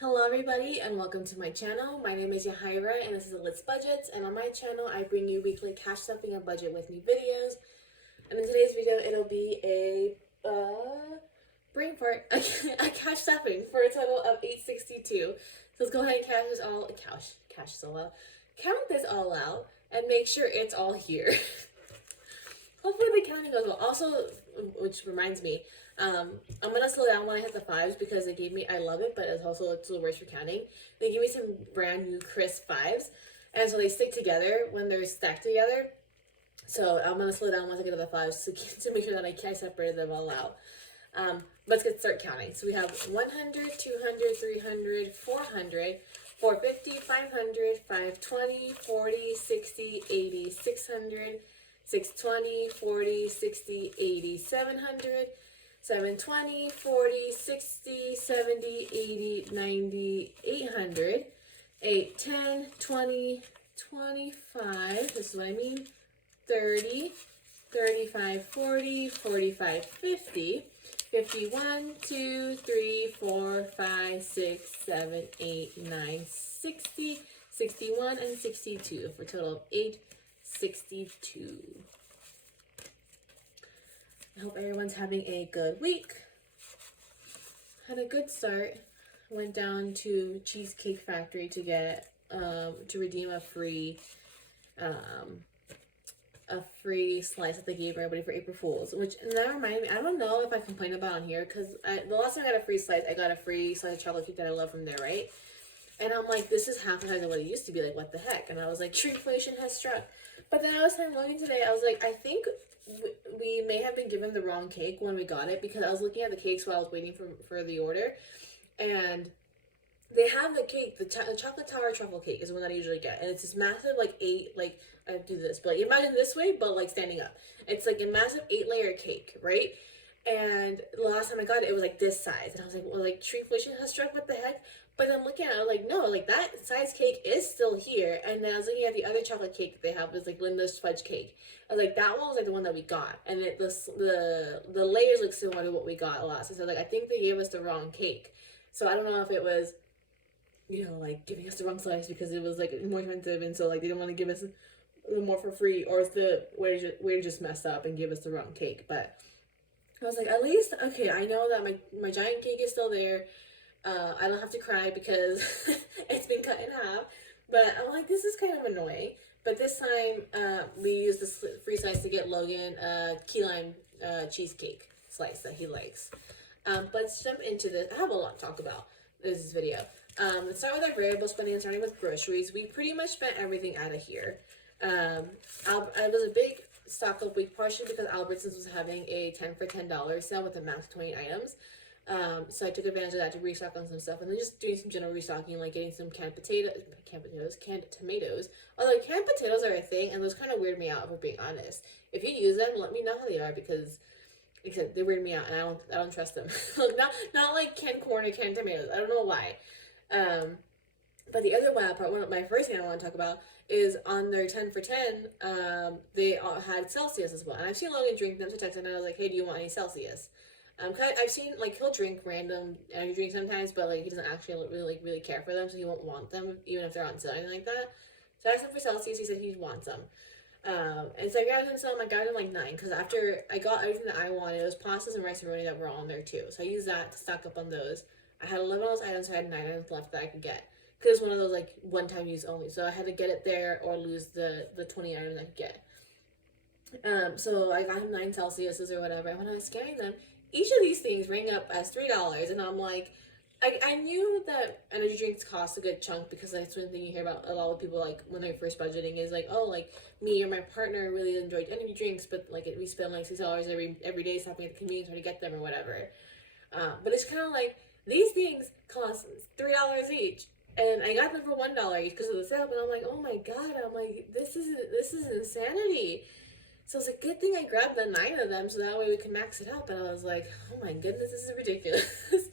Hello everybody and welcome to my channel. My name is Yahaira and this is Let's Budgets, and on my channel I bring you weekly cash stuffing and budget with me videos. And in today's video it'll be a brain fart, a cash stuffing for a total of $862. So let's go ahead and count this all out and make sure it's all here. Hopefully the counting goes well. Also, which reminds me, I'm gonna slow down when I hit the fives because they gave me, I love it, but it's the worst for counting. They gave me some brand new crisp fives, and so they stick together when they're stacked together. So I'm gonna slow down once I get to the fives to make sure that I separate them all out. Let's start counting. So we have 100, 200, 300, 400, 450, 500, 520, 40, 60, 80, 600, 620, 40, 60, 80, 700, 720, 40, 60, 70, 80, 90, 800, 8, 10, 20, 25, this is what I mean, 30, 35, 40, 45, 50, 51, 2, 3, 4, 5, 6, 7, 8, 9, 60, 61, and 62 for a total of 862. I hope everyone's having a good week. Had a good start. Went down to Cheesecake Factory to get to redeem a free slice that they gave everybody for April Fools. Which, and that reminded me, I don't know if I complained about on here because the last time I got a free slice, I got a free slice of chocolate cake that I love from there, right? And I'm like, this is half the size of what it used to be. Like, what the heck? And I was like, shrinkflation has struck. But then I was looking today, I was like, I think we may have been given the wrong cake when we got it, because I was looking at the cakes while I was waiting for the order, and they have the cake, the chocolate tower truffle cake is the one that I usually get, and it's this massive, like, I do this, but like, imagine this way, but like standing up. It's like a massive 8-layer cake, right? And the last time I got it, it was like this size, and I was like, well, like, shrinkflation has struck, what the heck? But then looking at it, I was like, no, like, that size cake is still here. And then I was looking at the other chocolate cake that they have, is like Linda's fudge cake. I was like, that one was like the one that we got, and the layers look similar to what we got last. So like, I think they gave us the wrong cake. So I don't know if it was, like, giving us the wrong slice because it was like more expensive, and so like they didn't want to give us more for free, or it's the way just messed up and give us the wrong cake. But I was like, at least, okay, I know that my giant cake is still there. I don't have to cry because it's been cut in half. But I'm like, this is kind of annoying. But this time, we used this free slice to get Logan a key lime cheesecake slice that he likes. But let's jump into this. I have a lot to talk about in this video. Let's start with our variable spending, starting with groceries. We pretty much spent everything out of here. It was a big stock up week, partially because Albertsons was having a 10 for $10 sale with a max 20 items. So I took advantage of that to restock on some stuff, and then just doing some general restocking, like getting some canned tomatoes. Although canned potatoes are a thing, and those kind of weird me out, if we're being honest. If you use them, let me know how they are, because like I said, they weird me out, and I don't trust them. not like canned corn or canned tomatoes. I don't know why. But the other wild part, my first thing I want to talk about is on their 10 for 10, they had Celsius as well. And I've seen Logan drink them, so I texted him and I was like, hey, do you want any Celsius? I've seen, like, he'll drink random energy drinks sometimes, but like he doesn't actually really care for them, so he won't want them even if they're on sale or anything like that. So I asked him for Celsius. He said he wants them. And so I grabbed him some. I got him like 9 because after I got everything that I wanted, it was pastas and rice and roni that were on there too. So I used that to stock up on those. I had 11 of those items, so I had 9 items left that I could get, because it's one of those like one-time use only. So I had to get it there or lose the 20 items I could get. So I got him 9 Celsiuses or whatever. And when I was scanning them, each of these things rang up as $3, and I'm like, I knew that energy drinks cost a good chunk, because that's one thing you hear about a lot of people, like, when they're first budgeting, is like, oh, like, me or my partner really enjoyed energy drinks, but like we spend like $6 every day stopping at the convenience store to get them or whatever. But it's kind of like, these things cost $3 each, and I got them for $1 each because of the sale. But I'm like, oh my god, I'm like, this is insanity. So it's a good thing I grabbed the 9 of them, so that way we can max it out. But I was like, oh my goodness, this is ridiculous.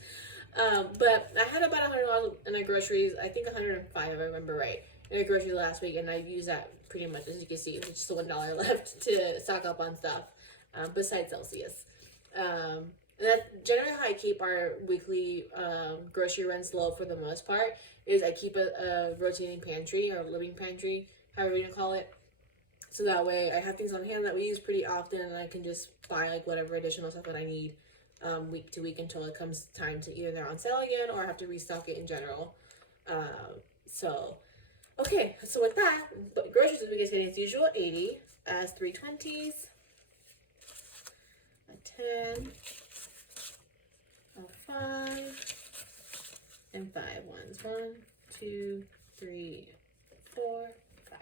But I had about $100 in my groceries. I think 105 if I remember right, in my groceries last week, and I used that pretty much, as you can see. It's just $1 left to stock up on stuff, besides Celsius. And that's generally how I keep our weekly grocery runs low for the most part. Is I keep a rotating pantry or living pantry, however you call it. So that way I have things on hand that we use pretty often, and I can just buy like whatever additional stuff that I need week to week until it comes time to either they're on sale again or I have to restock it in general. So okay, so with that, groceries this week is getting as usual 80 as 320s, a 10, a 5, and 5 ones. 1, 2, 3, 4, 5.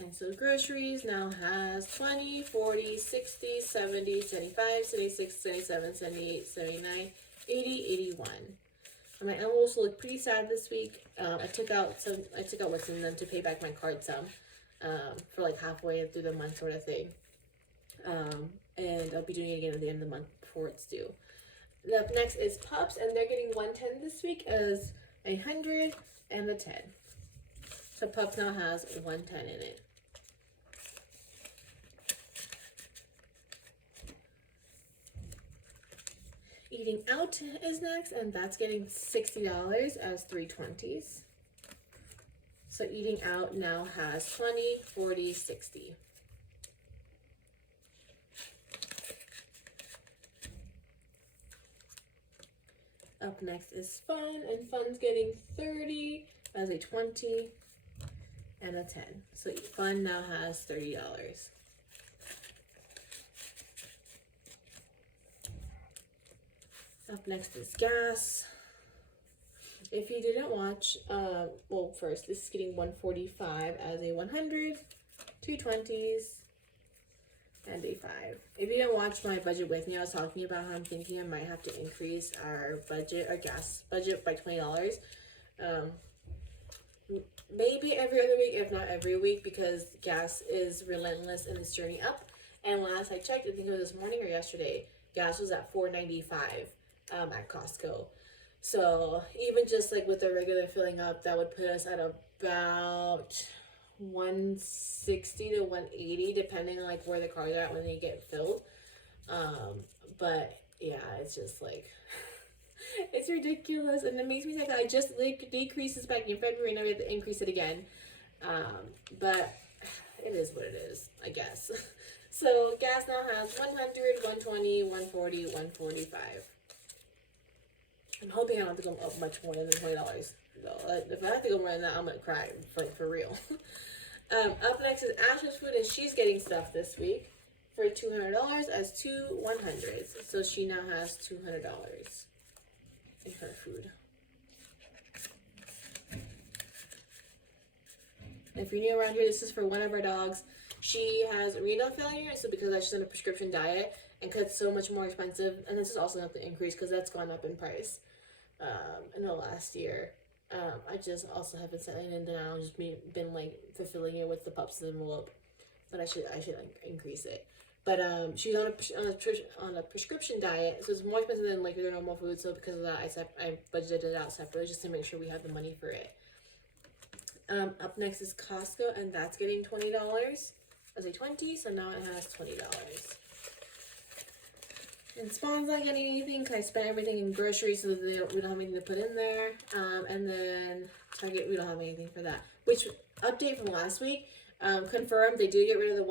And so groceries now has 20, 40, 60, 70, 75, 76, 77, 78, 79, 80, 81. And my envelopes look pretty sad this week. I took out what's in them to pay back my card some for like halfway through the month sort of thing. And I'll be doing it again at the end of the month before it's due. Up next is Pups, and they're getting 110 this week as 100 and a 10. So Pups now has 110 in it. Eating Out is next, and that's getting $60 as 320s. So Eating Out now has 20, 40, 60. Up next is Fun, and Fun's getting 30 as a 20 and a 10. So Fun now has $30. Up next is Gas. If you didn't watch, well, first, this is getting 145 as a 100, 220s, and a 5. If you didn't watch my budget with me, I was talking about how I'm thinking I might have to increase our budget, our gas budget by $20. Maybe every other week, if not every week, because gas is relentless in its journey up. And last I checked, I think it was this morning or yesterday, gas was at $4.95 at Costco. So even just like with the regular filling up, that would put us at about 160 to 180, depending on like where the cars are at when they get filled. But yeah, it's just like it's ridiculous, and it makes me think I just like decreased this back in February, and I have to increase it again. But it is what it is, I guess. So gas now has 100, 120, 140, 145. I'm hoping I don't have to go up much more than $20 though. If I have to go more than that, I'm gonna cry, like for real. Up next is Ash's Food, and she's getting stuff this week for $200 as 2 100s. So she now has $200 in her food. If you're new around here, this is for one of our dogs. She has renal failure, so because she's on a prescription diet and cuts so much more expensive, and this is also not the increase because that's gone up in price in the last year. I just also have been settling in now, just been like fulfilling it with the Pups envelope, but I should like increase it. But she's on a prescription diet, so it's more expensive than like their normal food. So because of that, I budgeted it out separately just to make sure we have the money for it. Up next is Costco, and that's getting $20 as a 20, so now it has $20. And Spawn's not getting anything because I spent everything in groceries, so we don't have anything to put in there. And then Target, we don't have anything for that. Which, update from last week, confirmed they do get rid of the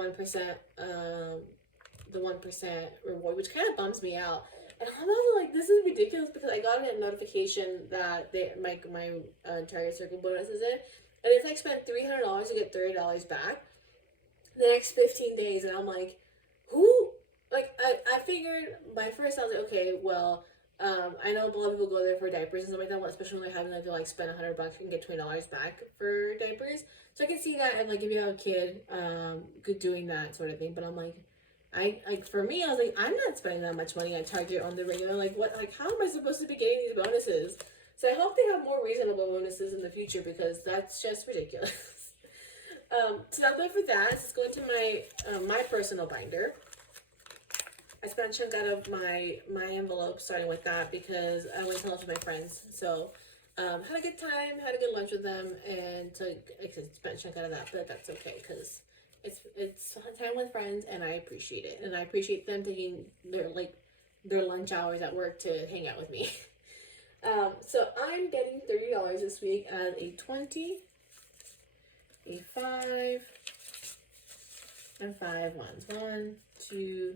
1% reward, which kind of bums me out. And I'm like, this is ridiculous because I got a notification that my Target Circle bonus is in. And if I spend $300 to get $30 back the next 15 days, and I'm like, who? Like, I figured my first, I was like, okay, well, I know a lot of people go there for diapers and stuff like that, especially when they're having to like spend $100 and get $20 back for diapers. So I can see that, and like if you have a kid, good doing that sort of thing. But I'm like, for me, I was like, I'm not spending that much money at Target on the regular. Like, what? Like, how am I supposed to be getting these bonuses? So I hope they have more reasonable bonuses in the future because that's just ridiculous. So now for that, let's go into my personal binder. I spent a chunk out of my envelope starting with that because I went to lunch with my friends. So had a good time, had a good lunch with them, and spent a chunk out of that, but that's okay because it's time with friends, and I appreciate it, and I appreciate them taking their lunch hours at work to hang out with me. So I'm getting $30 this week as a 20, a 5, and 5 ones. 1, 2,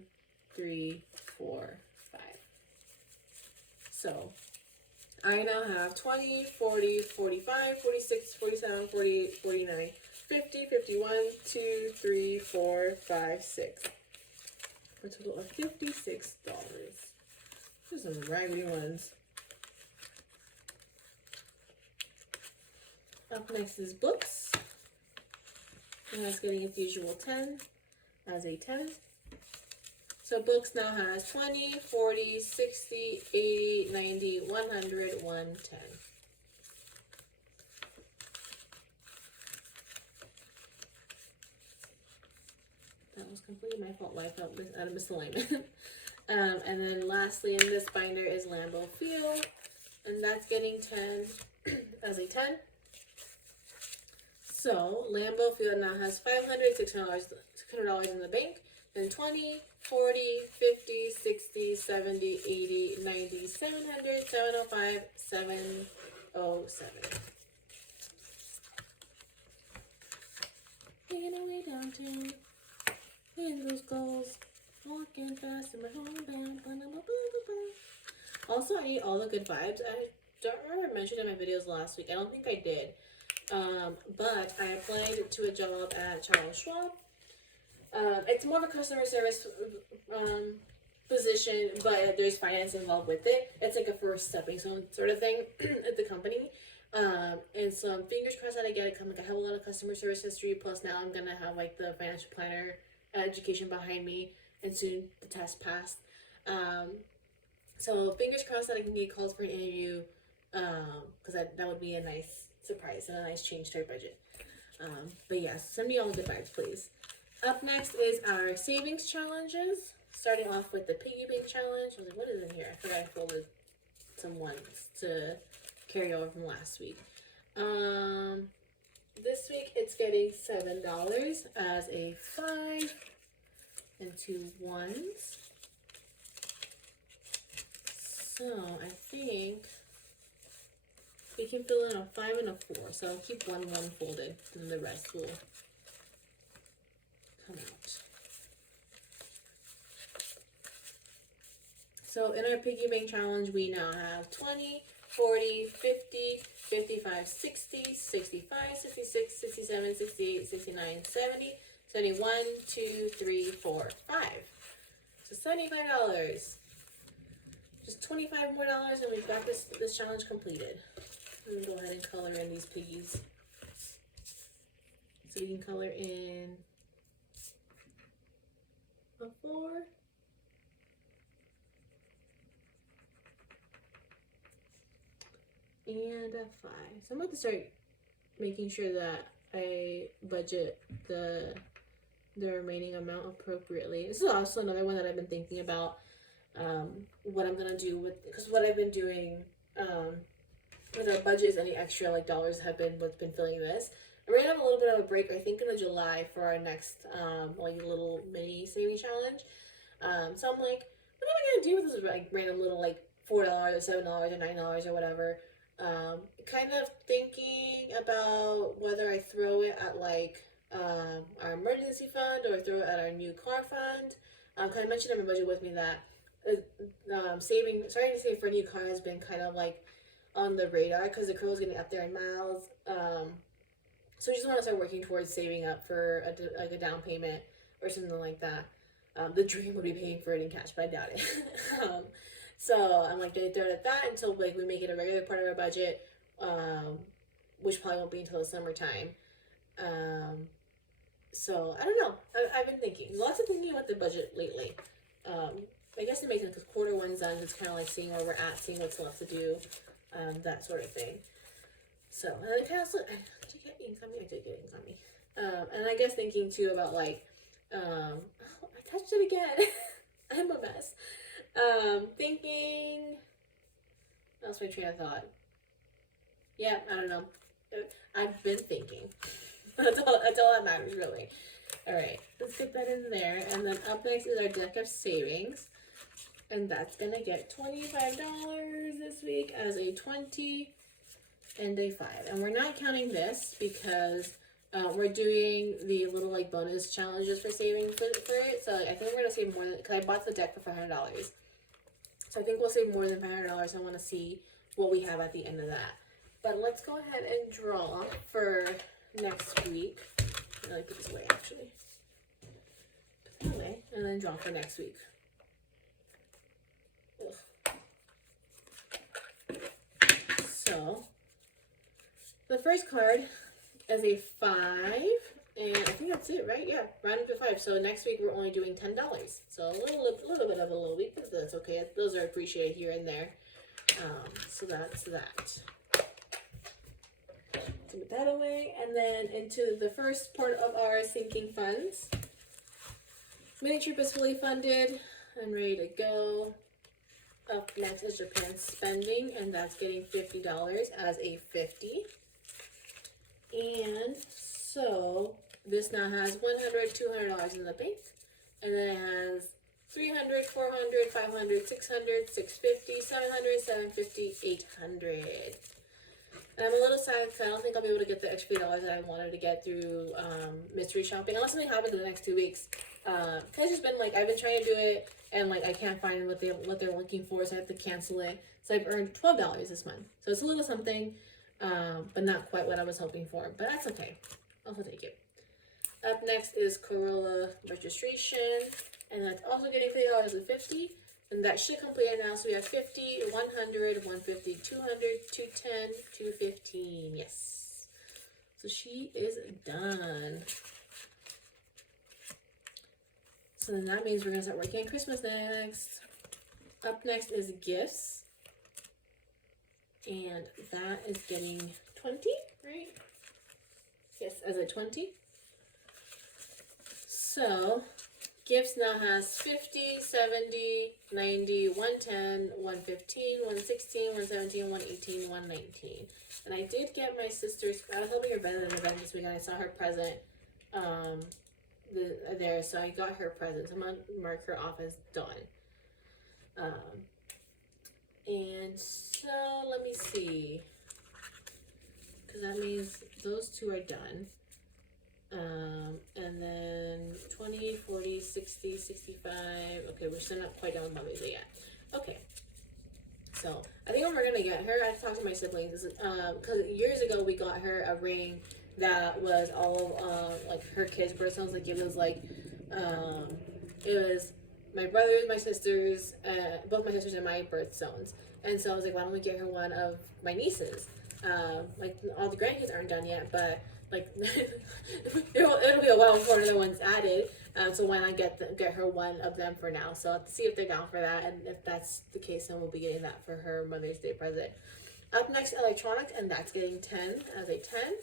3, 4, 5. So I now have 20, 40, 45, 46, 47, 48, 49, 50, 51, 2, 3, 4, 5, 6. For a total of $56. These are some raggedy ones. Up next is books. And that's getting its usual 10 as a 10. So books now has 20, 40, 60, 80, 90, 100, 110. That was completely my fault. I felt out of misalignment. And then lastly in this binder is Lambeau Field. And that's getting 10 as a 10. So Lambeau Field now has $600 in the bank. Then 20, 40, 50, 60, 70, 80, 90, 700, 705, 707. Making our way downtown. In those goals. Walking fast in my homebound. Also, I need all the good vibes. I don't remember if I mentioned in my videos last week. I don't think I did. But I applied to a job at Charles Schwab. It's more of a customer service position, but there's finance involved with it. It's like a first stepping stone sort of thing at the company. And so I'm fingers crossed that I get it. Like I have a lot of customer service history. Plus now I'm gonna have like the financial planner education behind me, and soon the test passed. So fingers crossed that I can get called for an interview. Because that would be a nice surprise and a nice change to our budget. But yes, send me all the good vibes, please. Up next is our savings challenges. Starting off with the piggy bank challenge. I was like, what is in here? I forgot I folded some ones to carry over from last week. This week it's getting $7 as a 5 and 2 ones. So I think we can fill in a 5 and a 4. So I'll keep one folded, and the rest will come out. So in our piggy bank challenge, we now have 20, 40, 50, 55, 60, 65, 66, 67, 68, 69, 70, 71, 2, 3, 4, 5. So $75. Just $25 more, and we've got this challenge completed. I'm gonna go ahead and color in these piggies. So we can color in a 4. And a 5. So I'm about to start making sure that I budget the remaining amount appropriately. This is also another one that I've been thinking about. What I'm gonna do with, because what I've been doing with our budget is any extra like dollars have been what's been filling this. We're gonna have a little bit of a break, I think, in July for our next like little mini saving challenge. So I'm like, what am I gonna do with this like random little like $4 or $7 or $9 or whatever? Kind of thinking about whether I throw it at like our emergency fund or throw it at our new car fund. Kind of mentioned in my budget with me that starting to save for a new car has been kind of like on the radar because the curl's getting up there in miles. So I just want to start working towards saving up for a down payment or something like that. The dream would be paying for it in cash, but I doubt it. So I'm like, do it at that until like we make it a regular part of our budget, which probably won't be until the summertime. So I don't know. I've been thinking, lots of thinking about the budget lately. I guess it makes sense because quarter one's done. It's kind of like seeing where we're at, seeing what's left to do, that sort of thing. So, and then kind of, did you get ink on me? I did get ink on me. And I guess thinking too about like, oh, I touched it again. I'm a mess. Thinking, that's my train of thought. Yeah, I don't know. I've been thinking. That's all that matters, really. All right, let's get that in there. And then up next is our deck of savings. And that's gonna get $25 this week as a 20 and a 5. And we're not counting this because we're doing the little like bonus challenges for saving for it. So I think we're gonna save more than, because I bought the deck for $500. So I think we'll save more than $500. I want to see what we have at the end of that. But let's go ahead and draw for next week. I'm gonna put this away actually. Put that away and then draw for next week. Ugh. So the first card is a 5, and I think that's it, right? Yeah, rounded to 5. So next week we're only doing $10. So a little bit of a low week, but that's okay. Those are appreciated here and there. So that's that. So put that away, and then into the first part of our sinking funds. Mini trip is fully funded and ready to go. Up next is Japan spending, and that's getting $50 as a 50. And so this now has $100, $200 in the bank, and then it has $300, $400, $500, $600, $650, $700, $750, $800. And I'm a little sad because I don't think I'll be able to get the extra dollars that I wanted to get through mystery shopping, unless something happens in the next 2 weeks. It's just been like I've been trying to do it, and like I can't find what they're looking for, so I have to cancel it. So I've earned $12 this month, so it's a little something, but not quite what I was hoping for. But that's okay. I'll take it. Up next is Corolla registration, and that's also getting $50 and $50. And that should complete it now. So we have 50, 100, 150, 200, 210, 215. Yes. So she is done. So then that means we're going to start working on Christmas next. Up next is gifts. And that is getting 20, right? Yes, as a 20. So gifts now has 50, 70, 90, 110, 115, 116, 117, 118, 119. And I did get my sister's, I was helping her better than an event this week, and I saw her present there, so I got her present. So I'm going to mark her off as done. And so let me see, because that means those two are done. And then 20, 40, 60, 65. Okay, we're still not quite done with Mummies yet. Okay. So, I think what we're gonna get her, I talked to my siblings, because years ago we got her a ring that was all of, like, her kids' birthstones. Like, it was, like, it was my brothers, my sisters, both my sisters and my birthstones. And so I was like, why don't we get her one of my nieces? Like, all the grandkids aren't done yet, but like it'll be a while before another one's added, so why not get her one of them for now? So let's see if they're down for that, and if that's the case, then we'll be getting that for her Mother's Day present. Up next, electronics, and that's getting 10 as a 10.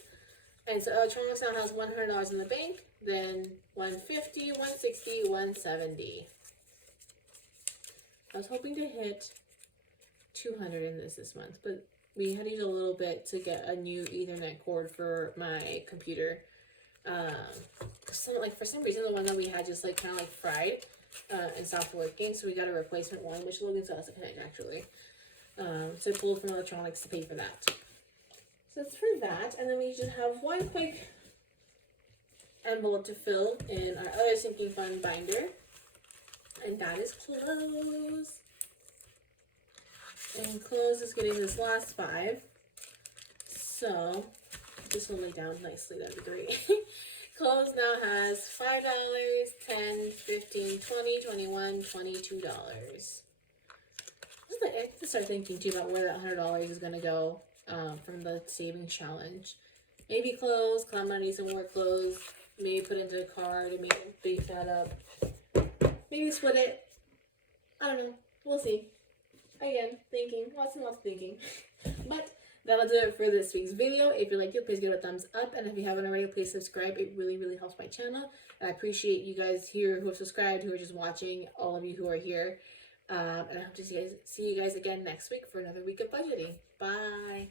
And so electronics now has $100 in the bank, then 150, 160, 170. I was hoping to hit 200 in this month, but we had to use a little bit to get a new Ethernet cord for my computer. For some reason, the one that we had just like kind of like fried and stopped working, so we got a replacement one, which Logan still has to connect actually. So I pulled from electronics to pay for that. So that's for that, and then we just have one quick envelope to fill in our other sinking fund binder, and that is close. And close is getting this last 5. So this will lay down nicely, that'd be great. Close now has $5, 10, 15, 20, 21, $22. I have to start thinking too about where that $100 is gonna go from the savings challenge. Maybe clothes, cause I'm gonna need some more clothes. Maybe put into a card and maybe beef that up. Maybe split it. I don't know. We'll see. Again, thinking, lots and lots of thinking. But that'll do it for this week's video. If you liked it, please give it a thumbs up. And if you haven't already, please subscribe. It really, really helps my channel. And I appreciate you guys here who have subscribed, who are just watching, all of you who are here. And I hope to see you guys again next week for another week of budgeting. Bye.